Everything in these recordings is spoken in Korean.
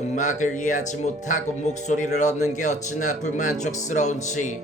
음악을 이해하지 못하고 목소리를 얻는 게 어찌나 불만족스러운지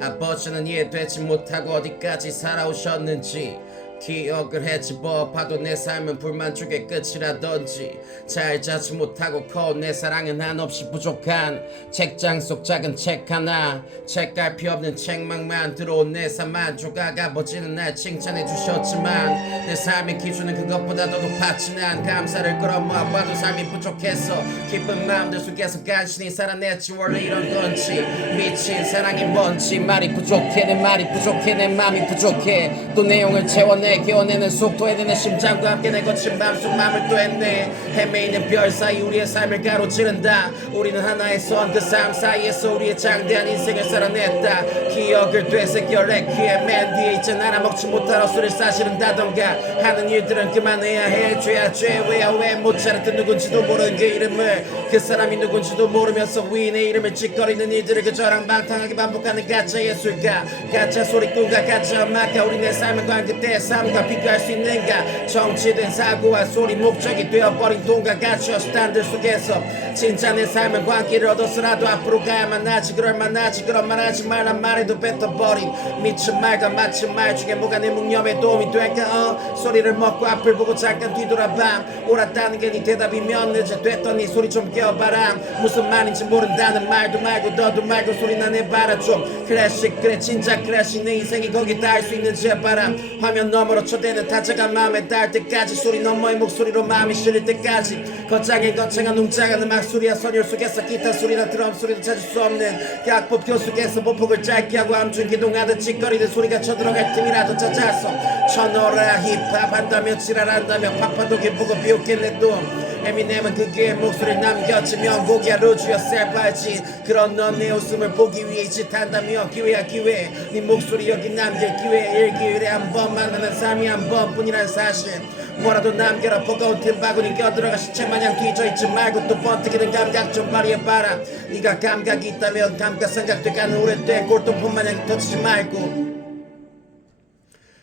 아버지는 이해되지 못하고 어디까지 살아오셨는지 기억을 해집어 봐도 내 삶은 불만족의 끝이라던지 잘 자지 못하고 커온 내 사랑은 한없이 부족한 책장 속 작은 책 하나 책갈피 없는 책망만 들어온 내 삶 만족하가 아버지는 날 칭찬해 주셨지만 내 삶의 기준은 그것보다 더 높았지 난 감사를 끌어모아봐도 삶이 부족해서 기쁜 마음들 속에서 간신히 살아냈지 원래 이런 건지 미친 사랑이 뭔지 말이 부족해 내 말이 부족해 내 맘이 부족해 또 내용을 채워내 깨워내는 속도에 내 심장과 함께 내 거친 맘속 맘을 또 했네 헤매이는 별 사이 우리의 삶을 가로지른다 우리는 하나의 선 그 삶 사이에서 우리의 장대한 인생을 살아냈다 기억을 되새겨 레퀴에 맨 뒤에 있잖아 나 먹지 못하러 술을 사시른다던가 하는 일들은 그만해야 해 죄야 죄 왜야 왜 못 차렸든 누군지도 모르는 그 이름을 그 사람이 누군지도 모르면서 위인의 이름을 짓거리는 일들을 그저랑 방탕하게 반복하는 가짜 예술가 가짜 소리꾼과 가짜 음악가 우리 내 삶을 관 그때의 삶과 비교할 수 있는가 정치된 사고와 소리 목적이 되어버린 돈과 가치와 수단들 속에서 진짜 내 삶은 광기를 얻어서라도 앞으로 가야만 하지 그럴 만하지 그런 말 하지 말란 말에도 뱉어버린 미친 말과 맞힌 말 중에 뭐가 내 묵념에 도움이 될까 소리를 먹고 앞을 보고 잠깐 뒤돌아봐 옳았다는 게 네 대답이면 늦어 됐던 네 소리 좀 깨워봐라 무슨 말인지 모른다는 말도 말고 너도 말고 소리나 내봐라 좀 클래식 그래 진짜 클래식 내 인생이 거기 닿을 수 있는지 해봐라 화면 너머로 초대는 타자가 마음에 닿을 때까지 소리 너머의 목소리로 마음이 실릴 때까지 거창해 거창한 웅장한 음악 소리야 선율 속에서 기타 소리나 드럼 소리도 찾을 수 없는 약법교 속에서 보폭을 짧게 하고 암중 기동하듯 찌꺼리는 소리가 쳐들어갈 틈이라도 찾아서 쳐넣어라 힙합 한다며 지랄한다며 팝파도 기쁘고 비웃겠네 또 에미넴은 그게 목소리를 남겼지 명곡이야 루즈 yourself 알지 그런 넌 내 웃음을 보기 위해 이 짓 한다며 기회야 기회 네 목소리 여기 남길 기회 일기일에 한 번 만나는 삶이 한 번뿐이란 사실 뭐라도 남겨라 버거운 틈 바구니 껴들어가 시체마냥 뒤져있지 말고 또 번뜩이는 감각 좀 발휘해봐라 네가 감각이 있다면 감각 생각돼가는 오래된 골동품 마냥 터치지 말고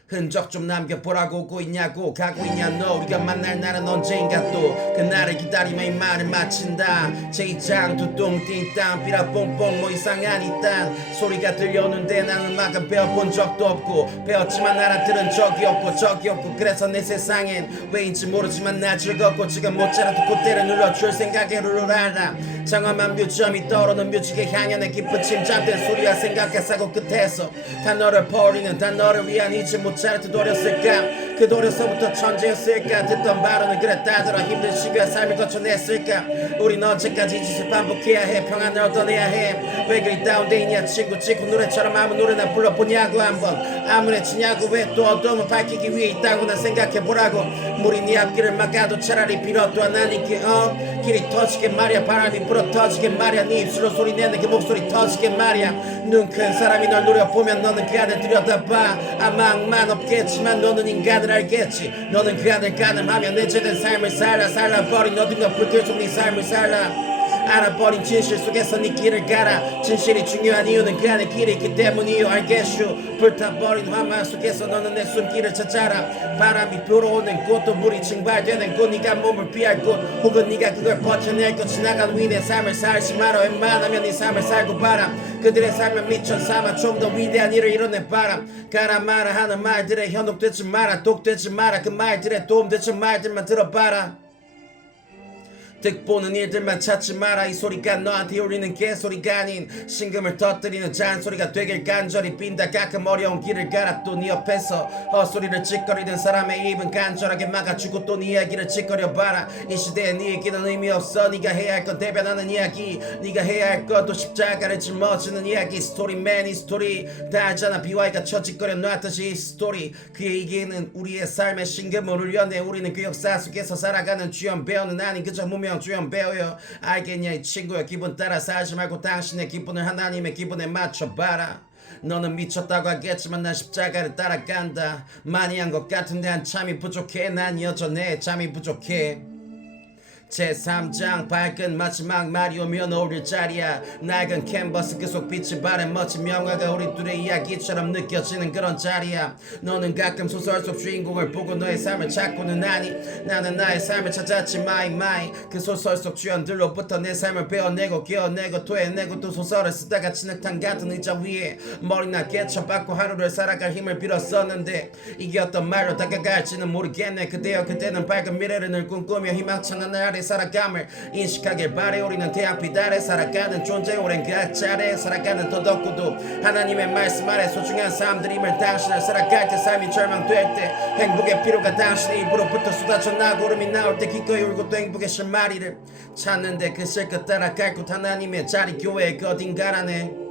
흔적 좀 남겨보라고 오고 있냐고 가고 있냐 너 우리가 만날 날은 언제인가 또 그날을 기다리며 이 말을 마친다 제2장 두둥띵땅 삐라 뽕뽕 뭐 이상한 이딴 소리가 들려오는데 나는 음악은 배워본 적도 없고 배웠지만 알아들은 적이 없고 그래서 내 세상엔 왜인지 모르지만 나 즐겁고 지금 못 자라도 콧대를 눌러줄 생각에 룰을 알아 장엄한 뮤점이 떠오르는 뮤직의 향연에 깊은 침잠된 소리와 생각과 사고 끝에서 단어를 버리는 단어를 위한 잊지 못 잘했듯 어렸을까 그 어려서부터 천재였을까 듣던 바로는 그랬다더라 힘든 시기와 삶을 거쳐냈을까 우린 언제까지 이 짓을 반복해야 해 평안을 얻어내야 해 왜 그리 다운돼 있냐 친구 찍고 노래처럼 아무 노래나 불러보냐고 한번 아무래지냐고 왜 또 어둠을 밝히기 위해 있다고 난 생각해보라고 물이 네 앞길을 막아도 차라리 빌어도 안 하니까 길이 터지게 말이야 바람이 불어 터지게 말이야 네 입술로 소리 내는 그 목소리 터지게 말이야 눈 큰 사람이 널 노려보면 너는 그 안을 들여다봐 아마 악만 없겠지만 너는 인간을 알겠지 너는 그 안을 가늠하며 내재된 삶을 살아버린 어딘가 불길 속 네 삶을 살아 알아버린 진실 속에서 네 길을 가라 진실이 중요한 이유는 그 안에 길이 있기 때문이요 알겠슈 불타버린 화막 속에서 너는 내 숨길을 찾아라 바람이 불어오는 곳 또 물이 증발되는 곳 네가 몸을 피할 곳 혹은 네가 그걸 버텨낼 것 지나간 위내 삶을 살지 마라 웬만하면 네 삶을 살고 봐라 그들의 삶을 미천 삼아 좀 더 위대한 일을 이뤄내봐라 가라 마라 하는 말들에 현혹되지 마라 독되지 마라 그 말들에 도움되지 말들만 들어봐라 득보는 일들만 찾지 마라 이 소리가 너한테 울리는 개소리가 아닌 신금을 터뜨리는 잔소리가 되길 간절히 빈다 가끔 어려운 길을 가라 또 네 옆에서 헛소리를 찌꺼리는 사람의 입은 간절하게 막아주고 또 네 이야기를 찌꺼려봐라 이 시대에 네 얘기는 의미 없어 네가 해야 할 건 대변하는 이야기 네가 해야 할 것도 십자가를 짊어지는 이야기 스토리맨 이 스토리 다 알잖아 BY가 처짓거려 놨듯이 이 스토리 그 얘기는 우리의 삶의 신금을 울려내 우리는 그 역사 속에서 살아가는 주연 배우는 아닌 그저 무명 주연 배우여 알겠냐 이 친구야 기분 따라 살지 말고 당신의 기분을 하나님의 기분에 맞춰봐라 너는 미쳤다고 하겠지만 난 십자가를 따라간다 많이 한 것 같은데 한참이 부족해 난 여전해 잠이 부족해 제3장 밝은 마지막 말이 오면 어울릴 자리야. 낡은 캔버스 그 속 빛이 바래 멋진 명화가 우리 둘의 이야기처럼 느껴지는 그런 자리야. 너는 가끔 소설 속 주인공을 보고 너의 삶을 찾고는 하니 나는 나의 삶을 찾았지 마이 그 소설 속 주연들로부터 내 삶을 베어내고 끼어내고 토해내고 또 소설을 쓰다가 진흙탕 같은 의자 위에 머리나 깨쳐박고 하루를 살아갈 힘을 빌었었는데 이게 어떤 말로 다가갈지는 모르겠네. 그대여 그대는 밝은 미래를 늘 꿈꾸며 희망찬 하늘 아래 살아감을 인식하길 바래. 우리는 태양빛 아래 살아가는 존재 오랜 각자래 살아가는 더덕고도 하나님의 말씀 아래 소중한 사람들임을 당신을 살아갈 때 삶이 절망될 때 행복의 피로가 당신의 입으로부터 쏟아져 나고 울음이 나올 때 기꺼이 울고 또 행복의 실마리를 찾는데 그 실끝 따라갈 곳 하나님의 자리 교회의 그 어딘가라네.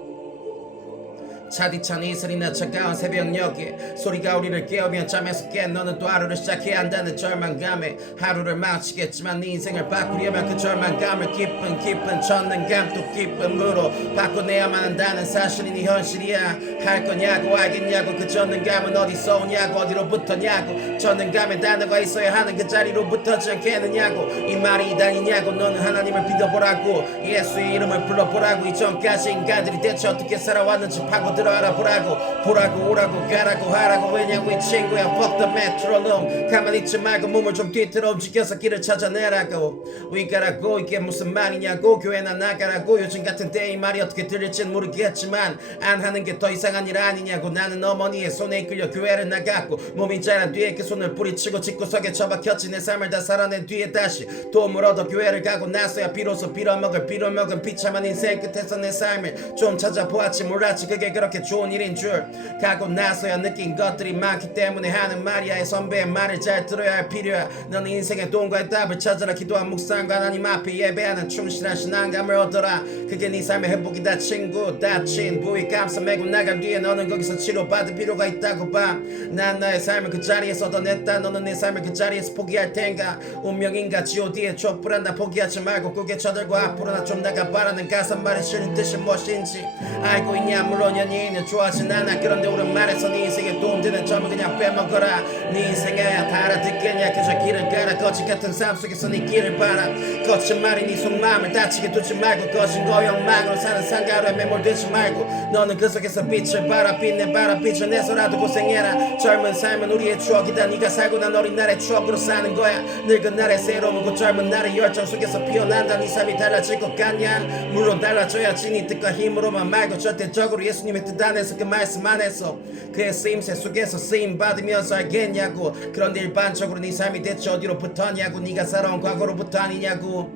차디찬 이슬이나 차가운 새벽녘에 소리가 우리를 깨우면 잠에서 깬 너는 또 하루를 시작해야 한다는 절망감에 하루를 망치겠지만 네 인생을 바꾸려면 그 절망감을 깊은 천능감 또 기쁨으로 바꿔내야만 한다는 사실이 네 현실이야. 할 거냐고 알겠냐고 그 천능감은 어디서 오냐고 어디로부터냐고 천능감에 단어가 있어야 하는 그 자리로부터지 않겠느냐고 이 말이 이단이냐고 너는 하나님을 믿어보라고 예수의 이름을 불러보라고 이전까지 인간들이 대체 어떻게 살아왔는지 파고들어 알아보라고 보라고 오라고 가라고 하라고 왜냐고 이 친구야 fuck the metronome 가만히 있지 말고 몸을 좀 뒤틀어 움직여서 길을 찾아내라고 위가라고 이게 무슨 말이냐고 교회나 나가라고 요즘 같은 때 이 말이 어떻게 들릴진 모르겠지만 안 하는 게 더 이상한 일 아니냐고 나는 어머니의 손에 이끌려 교회를 나갔고 몸이 자란 뒤에 그 손을 뿌리치고 집구석에 처박혔지 내 삶을 다 살아낸 뒤에 다시 도움을 얻어 교회를 가고 나서야 비로소 빌어먹은 비참한 인생 끝에서 내 삶을 좀 찾아보았지 몰랐지 그게 그렇게 좋은 일인 줄 가고 나서야 느낀 것들이 많기 때문에 하는 말이야. 이 선배의 말을 잘 들어야 할 필요야. 너는 인생의 동과의 답을 찾아라. 기도한 묵상과 하나님 앞에 예배하는 충실한 신앙감을 얻어라. 그게 네 삶의 회복이다 친구. 다친 부위 감싸 매고 나간 뒤에 너는 거기서 치료받을 필요가 있다고 봐. 난 나의 삶을 그 자리에서 얻어냈다. 너는 내 삶을 그 자리에서 포기할 텐가. 운명인가 god의 촛불한 나 포기하지 말고 고개 쳐들고 앞으로 나 좀 나가봐라는 가사말의 실은 뜻이 무엇인지 알고 있냐. 물론 연예인은 좋아하진 않아. 그런데 오랜만에서 네 인생에 도움되는 점을 그냥 빼먹어라. 네 인생에 다 알아듣겠냐. 그저 길을 가라. 거짓 같은 삶 속에서 네 길을 봐라. 거친 말이 네 속마음을 다치게 두지 말고 거친 고역망으로 사는 상가로에 매몰되지 말고 너는 그 속에서 빛을 봐라. 빛내봐라. 빛을 내서라도 고생해라. 젊은 삶은 우리의 추억이다. 네가 살고 난 어린 날의 추억으로 사는 거야. 늙은 날의 새로움이고 젊은 날의 열정 속에서 피어난다. 네 삶이 달라질 것 같냐. 물론 달라져야지. 네 뜻과 힘으로만 말고 절대적으로 예수님의 뜻 안에서 그 말씀 안에서 그의 쓰임새 속에서 쓰임 받으면서 알겠냐고. 그런데 일반적으로 네 삶이 대체 어디로부터냐고. 네가 살아온 과거로부터 아니냐고.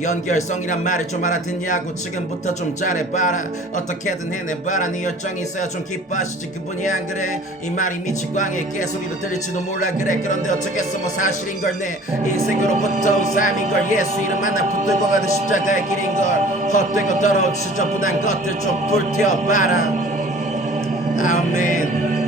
연결성이란 말을 좀 알아듣냐고. 지금부터 좀 잘해봐라. 어떻게든 해내봐라. 네 열정이 있어야 좀 기뻐하시지 그분이 안 그래. 이 말이 미친 광의 개소리로 들릴지도 몰라 그래. 그런데 어쩌겠어 뭐 사실인걸. 내 인생으로부터 온 삶인걸. 예수 이름 하나 붙들고 가듯 십자가의 길인걸. 헛되고 더러운 지저분한 것들 좀 불태워봐라. 아멘.